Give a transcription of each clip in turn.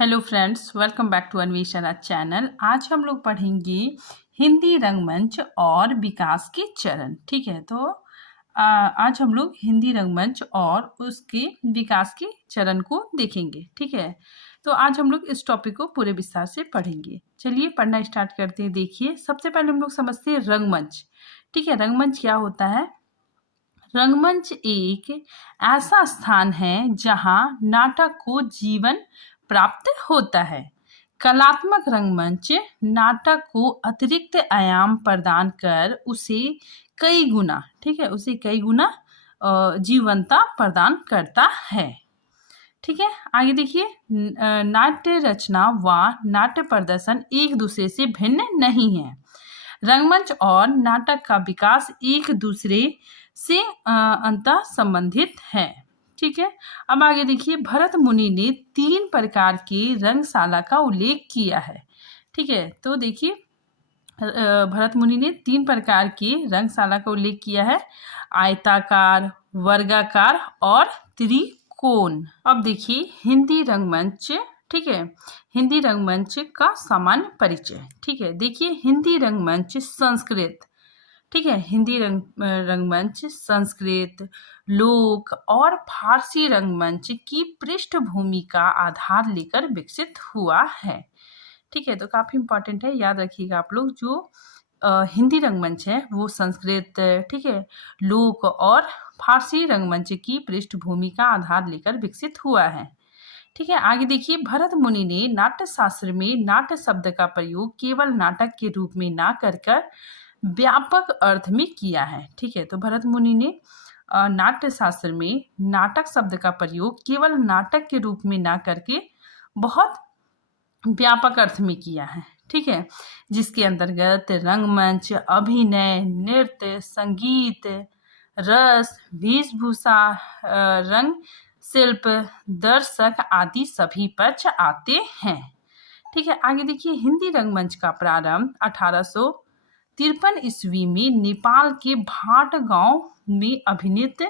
Hello friends, welcome back to Anveshana channel. आज हम लोग पढ़ेंगे हिंदी रंगमंच और विकास के चरण। ठीक है, तो आज हम लोग हिंदी रंगमंच और उसके विकास के चरण को देखेंगे। ठीक है, तो आज हम लोग इस टॉपिक को पूरे विस्तार से पढ़ेंगे। चलिए पढ़ना स्टार्ट करते हैं। देखिए, सबसे पहले हम लोग समझते हैं रंगमंच। ठीक है, रंगमंच क्या होता है? रंगमंच एक ऐसा स्थान है जहां नाटक को जीवन प्राप्त होता है। कलात्मक रंगमंच नाटक को अतिरिक्त आयाम प्रदान कर उसे कई गुना, ठीक है, उसे कई गुना जीवंतता प्रदान करता है। ठीक है, आगे देखिए, नाट्य रचना व नाट्य प्रदर्शन एक दूसरे से भिन्न नहीं है। रंगमंच और नाटक का विकास एक दूसरे से अंतः संबंधित है। ठीक है, अब आगे देखिए, भरत मुनि ने 3 प्रकार के रंगशाला का उल्लेख किया है। ठीक है, तो देखिए, भरत मुनि ने 3 प्रकार के रंगशाला का उल्लेख किया है: आयताकार, वर्गाकार और त्रिकोण। अब देखिए हिंदी रंगमंच। ठीक है, हिंदी रंगमंच का सामान्य परिचय। ठीक है, देखिए हिंदी रंगमंच संस्कृत, ठीक है, हिंदी रंगमंच संस्कृत, लोक और फारसी रंगमंच की पृष्ठभूमि का आधार लेकर विकसित हुआ है। ठीक है, तो काफ़ी इम्पोर्टेंट है, याद रखिएगा आप लोग। जो हिंदी रंगमंच है वो संस्कृत, ठीक है, लोक और फारसी रंगमंच की पृष्ठभूमि का आधार लेकर विकसित हुआ है। ठीक है, आगे देखिए, भरत मुनि ने नाट्य शास्त्र में नाट्य शब्द का प्रयोग केवल नाटक के रूप में ना कर व्यापक अर्थ में किया है। ठीक है, तो भरत मुनि ने नाट्य शास्त्र में नाटक शब्द का प्रयोग केवल नाटक के रूप में ना करके बहुत व्यापक अर्थ में किया है। ठीक है, जिसके अंतर्गत रंगमंच, अभिनय, नृत्य, संगीत, रस, वेशभूषा, रंग शिल्प, दर्शक आदि सभी पक्ष आते हैं। ठीक है, आगे देखिए, हिंदी रंगमंच का प्रारंभ 1853 ईस्वी में नेपाल के भाट गांव में अभिनीत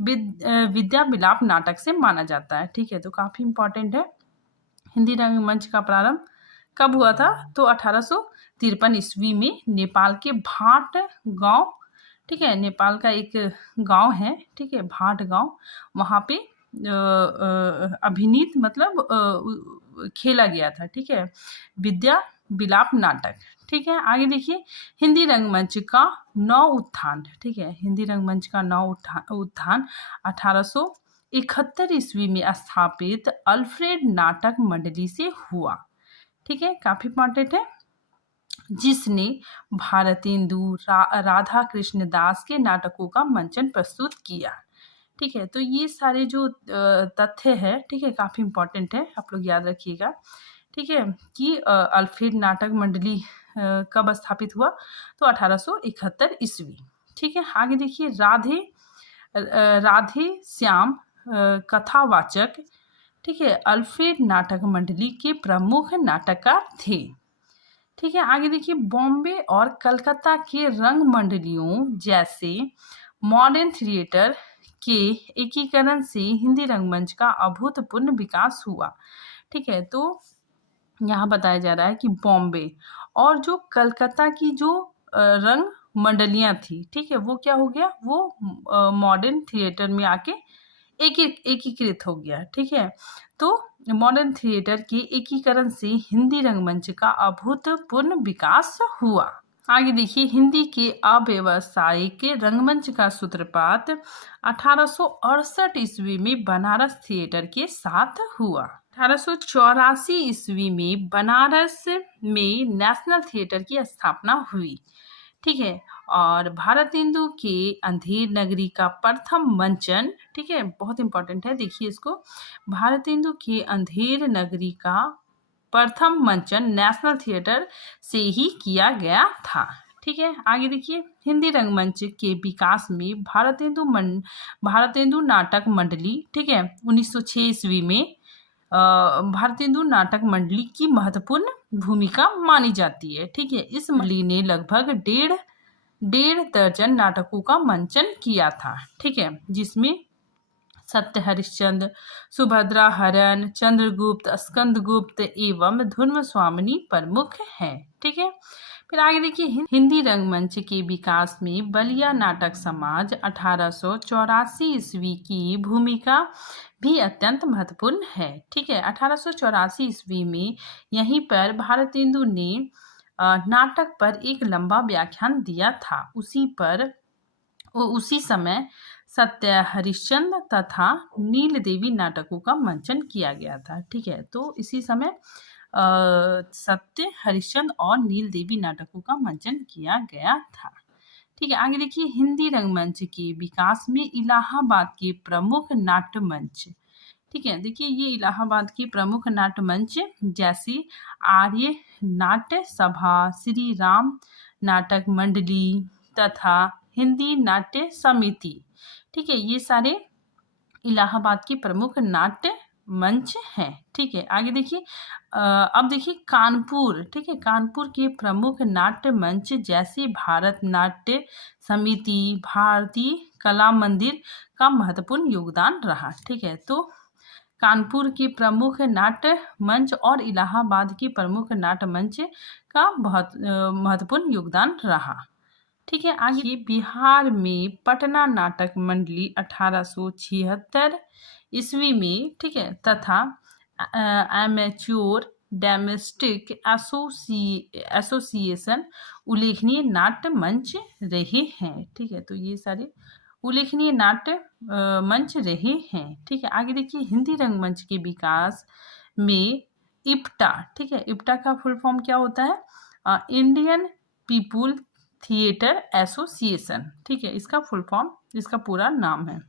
विद्या विलाप नाटक से माना जाता है। ठीक है, तो काफी इम्पोर्टेंट है। हिंदी रंगमंच का प्रारंभ कब हुआ था? तो 1853 ईस्वी में नेपाल के भाट गांव, ठीक है, नेपाल का एक गांव है, ठीक है, भाट गांव, वहाँ पे अभिनीत मतलब खेला गया था। ठीक है, विद्या विलाप नाटक। ठीक है, आगे देखिए, हिंदी रंगमंच का नव उत्थान। ठीक है, हिंदी रंगमंच का नव उत्थान 1871 ईस्वी में स्थापित अल्फ्रेड नाटक मंडली से हुआ। ठीक है, काफी इम्पोर्टेंट है, जिसने भारतेंदु, राधा कृष्ण दास के नाटकों का मंचन प्रस्तुत किया। ठीक है, तो ये सारे जो तथ्य है, ठीक है, काफ़ी इम्पोर्टेंट है, आप लोग याद रखिएगा। ठीक है, कि अल्फ्रेड नाटक मंडली कब स्थापित हुआ? तो 1871 ईस्वी। ठीक है, आगे देखिए, राधे श्याम कथावाचक, ठीक है, अल्फ्रेड नाटक मंडली के प्रमुख नाटककार थे। ठीक है, आगे देखिए, बॉम्बे और कलकत्ता के रंग मंडलियों जैसे मॉडर्न थिएटर के एकीकरण से हिंदी रंगमंच का अभूतपूर्व विकास हुआ। ठीक है, तो यहाँ बताया जा रहा है कि बॉम्बे और जो कलकत्ता की जो रंग मंडलियाँ थी, ठीक है, वो क्या हो गया? वो मॉडर्न थिएटर में आके एकीकृत हो गया। ठीक है, तो मॉडर्न थिएटर के एकीकरण से हिंदी रंगमंच का अभूतपूर्व विकास हुआ। आगे देखिए, हिंदी के अव्यावसायिक रंगमंच का सूत्रपात 1868 ईस्वी में बनारस थिएटर के साथ हुआ। 1884 ईस्वी में बनारस में नेशनल थिएटर की स्थापना हुई। ठीक है, और भारतेंदु के अंधेर नगरी का प्रथम मंचन, ठीक है, बहुत इंपॉर्टेंट है, देखिए इसको, भारतेंदु के अंधेर नगरी का प्रथम मंचन नेशनल थिएटर से ही किया गया था। ठीक है, आगे देखिए, हिंदी रंगमंच के विकास में भारतेंदु नाटक मंडली, ठीक है, 1906 ईस्वी में भारतेंदु नाटक मंडली की महत्वपूर्ण भूमिका मानी जाती है। ठीक है, इस मंडली ने लगभग डेढ़ दर्जन नाटकों का मंचन किया था। ठीक है, जिसमें सत्य हरिश्चंद्र, सुभद्रा हरण, चंद्रगुप्त, स्कंदगुप्त एवं धर्म स्वामिनी प्रमुख हैं। ठीक है, फिर आगे देखिए हिंदी रंगमंच के विकास में बलिया नाटक समाज 1884 ईस्वी की भूमिका भी अत्यंत महत्वपूर्ण है। ठीक है, 1884 ईस्वी में यहीं पर भारतेंदु ने नाटक पर एक लंबा व्याख्यान दिया था। उसी समय सत्य हरिश्चंद्र तथा नील देवी नाटकों का मंचन किया गया था। ठीक है, तो इसी समय सत्य हरिश्चंद्र और नील देवी नाटकों का मंचन किया गया था। ठीक है, आगे देखिए हिंदी रंगमंच के विकास में इलाहाबाद के प्रमुख नाट्य मंच। ठीक है, देखिए ये इलाहाबाद के प्रमुख नाट्य मंच जैसे आर्य नाट्य सभा, श्री राम नाटक मंडली तथा हिंदी नाट्य समिति, ठीक है, ये सारे इलाहाबाद के प्रमुख नाट्य मंच हैं। ठीक है, आगे देखिए अब देखिए कानपुर। ठीक है, कानपुर के प्रमुख नाट्य मंच जैसे भारत नाट्य समिति, भारतीय कला मंदिर का महत्वपूर्ण योगदान रहा। ठीक है, तो कानपुर के प्रमुख नाट्य मंच और इलाहाबाद के प्रमुख नाट्य मंच का बहुत महत्वपूर्ण योगदान रहा। ठीक है, आगे बिहार में पटना नाटक मंडली 1876 ईस्वी में, ठीक है, तथा एमेच्योर डोमेस्टिक एसोसिएशन उल्लेखनीय नाट्य मंच रहे हैं। ठीक है, तो ये सारे उल्लेखनीय नाट्य मंच रहे हैं। ठीक है, आगे देखिए हिंदी रंगमंच के विकास में इप्टा। ठीक है, इप्टा का फुल फॉर्म क्या होता है? Indian people theatre association. ठीक है, इसका फुल फॉर्म, इसका पूरा नाम है,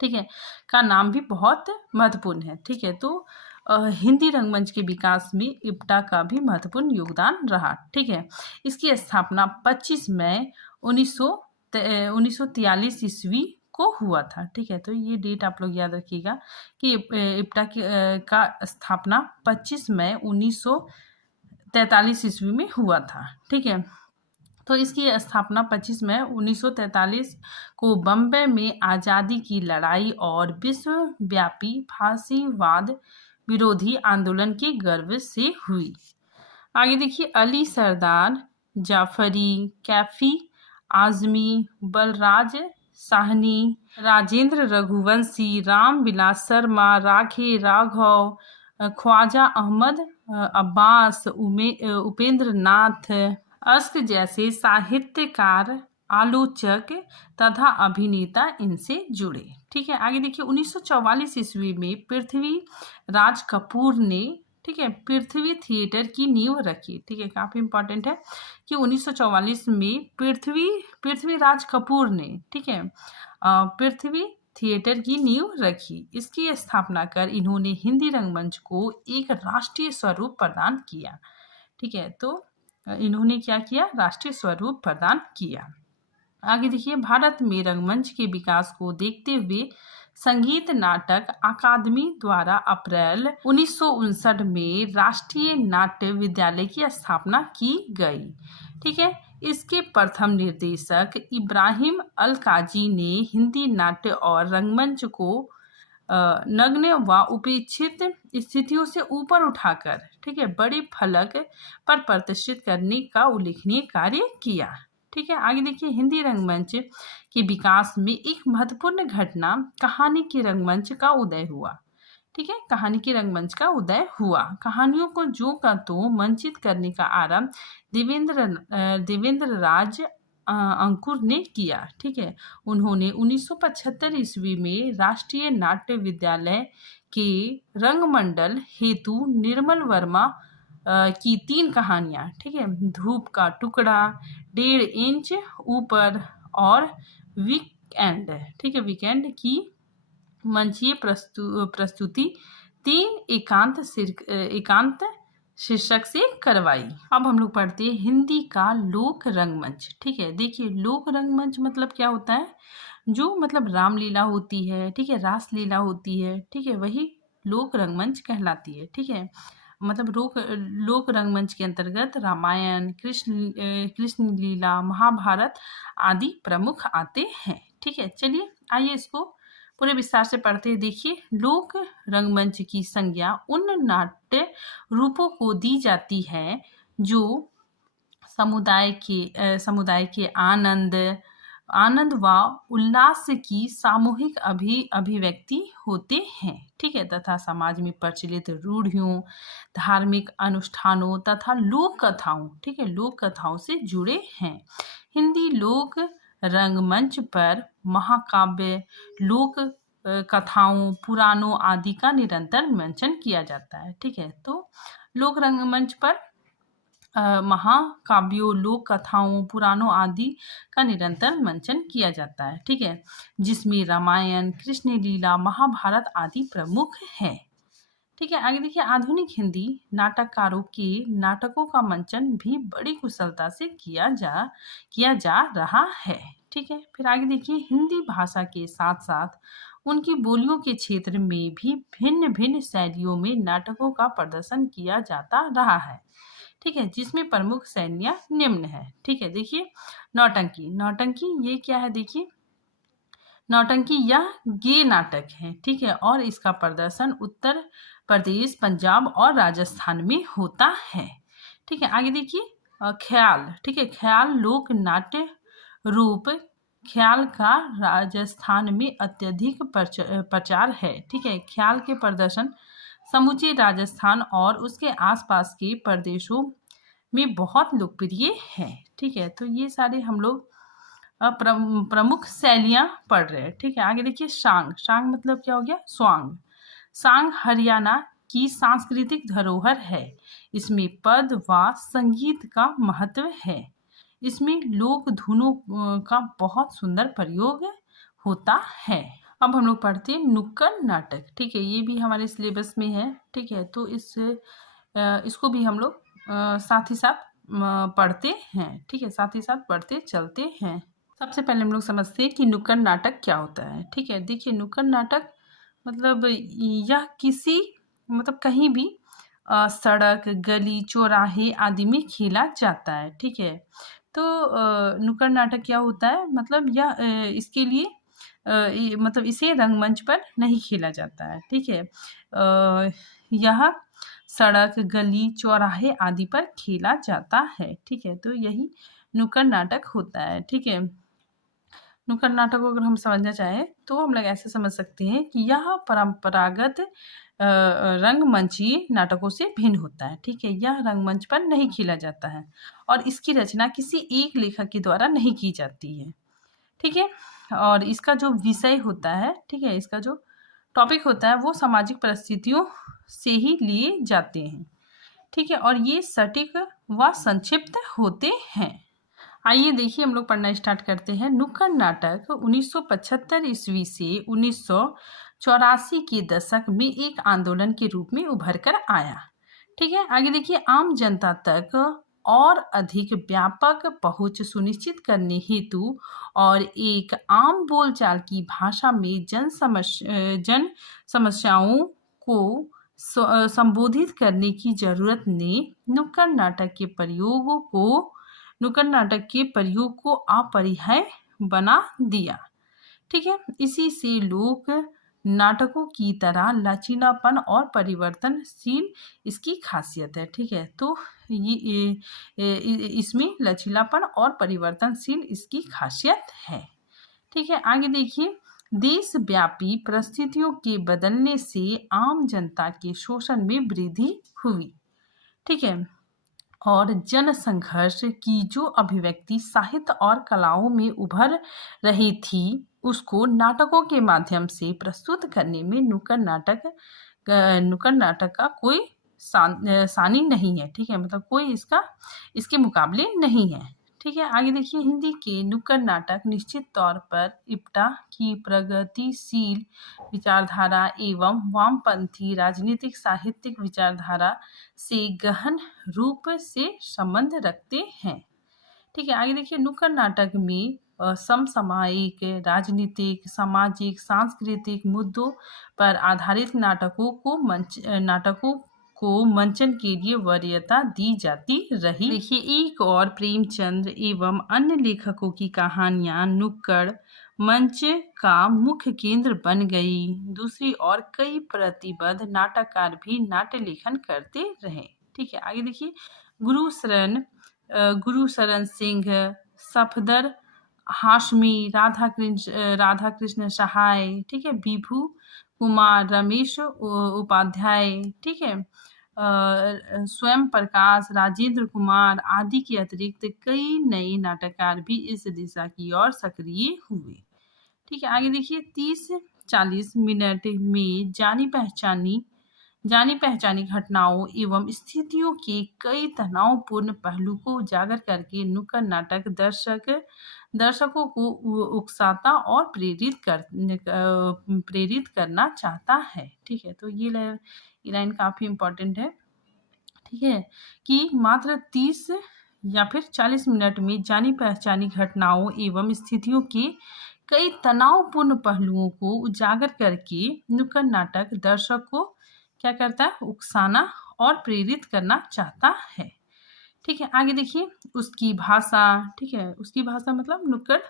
ठीक है, का नाम भी बहुत महत्वपूर्ण है। ठीक है, तो हिंदी रंगमंच के विकास में इप्टा का भी महत्वपूर्ण योगदान रहा। ठीक है, इसकी स्थापना 25 मई 1943 ईस्वी को हुआ था। ठीक है, तो ये डेट आप लोग याद रखिएगा कि इप्टा का स्थापना 25 मई 1943 ईस्वी में हुआ था। ठीक है, तो इसकी स्थापना 25 मई 1943 को बम्बई में आज़ादी की लड़ाई और विश्वव्यापी फांसीवाद विरोधी आंदोलन के गर्व से हुई। आगे देखिए अली सरदार, जाफरी, कैफी आजमी, बलराज साहनी, राजेंद्र रघुवंशी, राम विलास शर्मा, राखे राघव, ख्वाजा अहमद अब्बास, उपेंद्र नाथ अश्क जैसे साहित्यकार, आलोचक तथा अभिनेता इनसे जुड़े। ठीक है, आगे देखिए 1944 ईस्वी में पृथ्वीराज कपूर ने, ठीक है, पृथ्वी थिएटर की नींव रखी। ठीक है, काफ़ी इंपॉर्टेंट है कि 1944 में पृथ्वीराज कपूर ने, ठीक है, पृथ्वी थिएटर की नींव रखी। इसकी स्थापना कर इन्होंने हिंदी रंगमंच को एक राष्ट्रीय स्वरूप प्रदान किया। ठीक है, तो इन्होंने क्या किया? राष्ट्रीय स्वरूप प्रदान किया। आगे देखिए भारत में रंगमंच के विकास को देखते हुए संगीत नाटक अकादमी द्वारा अप्रैल 1959 में राष्ट्रीय नाट्य विद्यालय की स्थापना की गई। ठीक है, इसके प्रथम निर्देशक इब्राहिम अल काजी ने हिंदी नाट्य और रंगमंच को नग्न व उपेक्षित स्थितियों से ऊपर उठाकर, ठीक है, बड़े फलक पर प्रतिष्ठित करने का उल्लेखनीय कार्य किया। ठीक है, आगे देखिए हिंदी रंगमंच के विकास में एक महत्वपूर्ण घटना कहानी के रंगमंच का उदय हुआ। ठीक है, कहानी के रंगमंच का उदय हुआ। कहानियों को जो का तो मंचित करने का आरंभ देवेंद्र राज अंकुर ने किया। ठीक है, उन्होंने 1975 ईस्वी में राष्ट्रीय नाट्य विद्यालय के रंगमंडल हेतु निर्मल वर्मा की 3 कहानियां, ठीक है, धूप का टुकड़ा, 1.5 इंच ऊपर और वीकेंड, ठीक है, वीकेंड की मंचीय प्रस्तुति 3 एकांत शीर्षक से करवाई। अब हम लोग पढ़ते हैं हिंदी का लोक रंगमंच। ठीक है, देखिए लोक रंगमंच मतलब क्या होता है? जो मतलब रामलीला होती है, ठीक है, रासलीला होती है, ठीक है, वही लोक रंगमंच कहलाती है। ठीक है, मतलब लोक रंगमंच के अंतर्गत रामायण, कृष्ण लीला, महाभारत आदि प्रमुख आते हैं। ठीक है, चलिए आइए इसको पूरे विस्तार से पढ़ते हैं। देखिए, लोक रंगमंच की संज्ञा उन नाट्य रूपों को दी जाती है जो समुदाय के आनंद व उल्लास की सामूहिक अभिव्यक्ति होते हैं, ठीक है, तथा समाज में प्रचलित रूढ़ियों, धार्मिक अनुष्ठानों तथा लोक कथाओं, ठीक है, लोक कथाओं से जुड़े हैं। हिंदी लोक रंगमंच पर महाकाव्य, लोक कथाओं, पुराणों आदि का निरंतर मंचन किया जाता है, ठीक है। तो लोक रंगमंच पर महाकाव्यों, लोक कथाओं, पुराणों आदि का निरंतर मंचन किया जाता है, ठीक है, जिसमें रामायण, कृष्ण लीला, महाभारत आदि प्रमुख है, ठीक है। आगे देखिए, आधुनिक हिंदी नाटककारों के नाटकों का मंचन भी बड़ी कुशलता से किया जा रहा है, ठीक है। फिर आगे देखिए, हिंदी भाषा के साथ साथ उनकी बोलियों के क्षेत्र में भी भिन्न भिन्न शैलियों में नाटकों का प्रदर्शन किया जाता रहा है, ठीक है, जिसमें प्रमुख शैलियाँ निम्न है, ठीक है। देखिए, नौटंकी ये क्या है? देखिए, नौटंकी यह गे नाटक है, ठीक है, और इसका प्रदर्शन उत्तर प्रदेश, पंजाब और राजस्थान में होता है, ठीक है। आगे देखिए, ख्याल, ठीक है, ख्याल लोक नाट्य रूप ख्याल का राजस्थान में अत्यधिक प्रचार है, ठीक है। ख्याल के प्रदर्शन समूचे राजस्थान और उसके आसपास के प्रदेशों में बहुत लोकप्रिय है, ठीक है। तो ये सारे हम लोग प्रमुख शैलियाँ पढ़ रहे हैं, ठीक है। आगे देखिए, शांग मतलब क्या हो गया? सांग हरियाणा की सांस्कृतिक धरोहर है। इसमें पद व संगीत का महत्व है। इसमें लोक धुनों का बहुत सुंदर प्रयोग होता है। अब हम लोग पढ़ते हैं नुक्कड़ नाटक, ठीक है, ये भी हमारे सिलेबस में है, ठीक है। तो इसको भी हम लोग साथ ही साथ पढ़ते हैं, ठीक है, साथ ही साथ पढ़ते चलते हैं। सबसे पहले हम लोग समझते हैं कि नुक्कड़ नाटक क्या होता है, ठीक है। देखिए, नुक्कड़ नाटक मतलब यह किसी मतलब कहीं भी सड़क, गली, चौराहे आदि में खेला जाता है, ठीक है। तो नुक्कड़ नाटक क्या होता है? मतलब यह इसके लिए मतलब इसे रंगमंच पर नहीं खेला जाता है, ठीक है। यह सड़क, गली, चौराहे आदि पर खेला जाता है, ठीक है। तो यही नुक्कड़ नाटक होता है, ठीक है। नुक्कड़ नाटक को अगर हम समझना चाहें तो हम लोग ऐसे समझ सकते हैं कि यह परंपरागत रंगमंची नाटकों से भिन्न होता है, ठीक है। यह रंगमंच पर नहीं खेला जाता है और इसकी रचना किसी एक लेखक के द्वारा नहीं की जाती है, ठीक है। और इसका जो विषय होता है, ठीक है, इसका जो टॉपिक होता है वो सामाजिक परिस्थितियों से ही लिए जाते हैं, ठीक है, और ये सटीक व संक्षिप्त होते हैं। आइए देखिए, हम लोग पढ़ना स्टार्ट करते हैं। नुक्कड़ नाटक 1975 ईस्वी से 1984 के दशक में एक आंदोलन के रूप में उभर कर आया, ठीक है। आगे देखिए, आम जनता तक और अधिक व्यापक पहुंच सुनिश्चित करने हेतु और एक आम बोलचाल की भाषा में जन समस्याओं को संबोधित करने की जरूरत ने नुक्कड़ नाटक के प्रयोग को अपरिहार्य बना दिया, ठीक है। इसी से लोक नाटकों की तरह लचीलापन और परिवर्तनशील इसकी खासियत है, ठीक है। तो ये इसमें लचीलापन और परिवर्तनशील इसकी खासियत है, ठीक है। आगे देखिए, देशव्यापी परिस्थितियों के बदलने से आम जनता के शोषण में वृद्धि हुई, ठीक है, और जन संघर्ष की जो अभिव्यक्ति साहित्य और कलाओं में उभर रही थी उसको नाटकों के माध्यम से प्रस्तुत करने में नुक्कड़ नाटक का कोई सानी नहीं है, ठीक है, मतलब कोई इसके मुकाबले नहीं है, ठीक है। आगे देखिए, हिंदी के नुक्कड़ नाटक निश्चित तौर पर इप्टा की प्रगतिशील विचारधारा एवं वामपंथी राजनीतिक साहित्यिक विचारधारा से गहन रूप से संबंध रखते हैं, ठीक है। आगे देखिए, नुक्कड़ नाटक में समसामयिक, राजनीतिक, सामाजिक, सांस्कृतिक मुद्दों पर आधारित नाटकों को मंचन के लिए वरीयता दी जाती रही। देखिए, एक और प्रेमचंद एवं अन्य लेखकों की कहानियां नुक्कड़ मंच का मुख्य केंद्र बन गई। दूसरी ओर कई प्रतिबद्ध नाटककार भी नाट्य लेखन करते रहे। ठीक है, आगे देखिए। गुरु शरण सिंह, सफदर हाशमी, राधा कृष्ण सहाय, ठीक है, विभू कुमार, रमेश उपाध्याय, ठीक है, स्वयं प्रकाश, राजेंद्र कुमार आदि के अतिरिक्त कई नए नाटककार भी इस दिशा की ओर सक्रिय हुए। ठीक है, आगे देखिए। 30-40 मिनट में जानी पहचानी घटनाओं एवं स्थितियों के कई तनावपूर्ण पहलू को उजागर करके नुक्कड़ नाटक दर्शकों को उकसाता और प्रेरित करना चाहता है। ठीक है, तो ये लाइन काफी इम्पोर्टेंट है। ठीक है, कि मात्र 30 या फिर 40 मिनट में जानी पहचानी घटनाओं एवं स्थितियों के कई तनावपूर्ण पहलुओं को उजागर करके नुक्कड़ नाटक दर्शक को क्या करता है, उकसाना और प्रेरित करना चाहता है। ठीक है, आगे देखिए। उसकी भाषा, ठीक है, उसकी भाषा मतलब नुक्कड़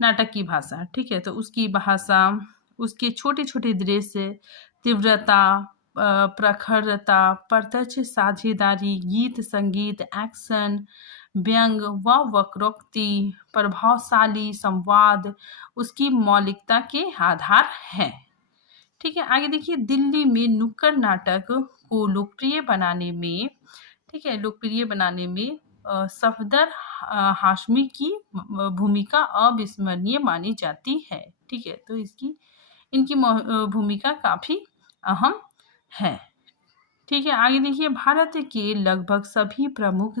नाटक की भाषा। ठीक है, तो उसकी भाषा, उसके छोटे छोटे दृश्य, तीव्रता, प्रखरता, प्रत्यक्ष साझेदारी, गीत संगीत, एक्शन, व्यंग व वक्रोक्ति, प्रभावशाली संवाद उसकी मौलिकता के आधार हैं। ठीक है, आगे देखिए। दिल्ली में नुक्कड़ नाटक को लोकप्रिय बनाने में, ठीक है, सफदर हाशमी की भूमिका अविस्मरणीय मानी जाती है। ठीक है, तो इनकी भूमिका काफी अहम है। ठीक है, आगे देखिए। भारत के लगभग सभी प्रमुख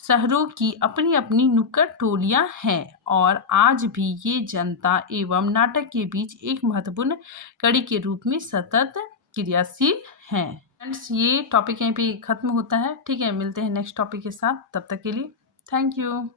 शहरों की अपनी अपनी नुक्कड़ टोलियां हैं और आज भी ये जनता एवं नाटक के बीच एक महत्वपूर्ण कड़ी के रूप में सतत क्रियाशील हैं। फ्रेंड्स, ये टॉपिक यहीं पे खत्म होता है। ठीक है, मिलते हैं नेक्स्ट टॉपिक के साथ। तब तक के लिए थैंक यू।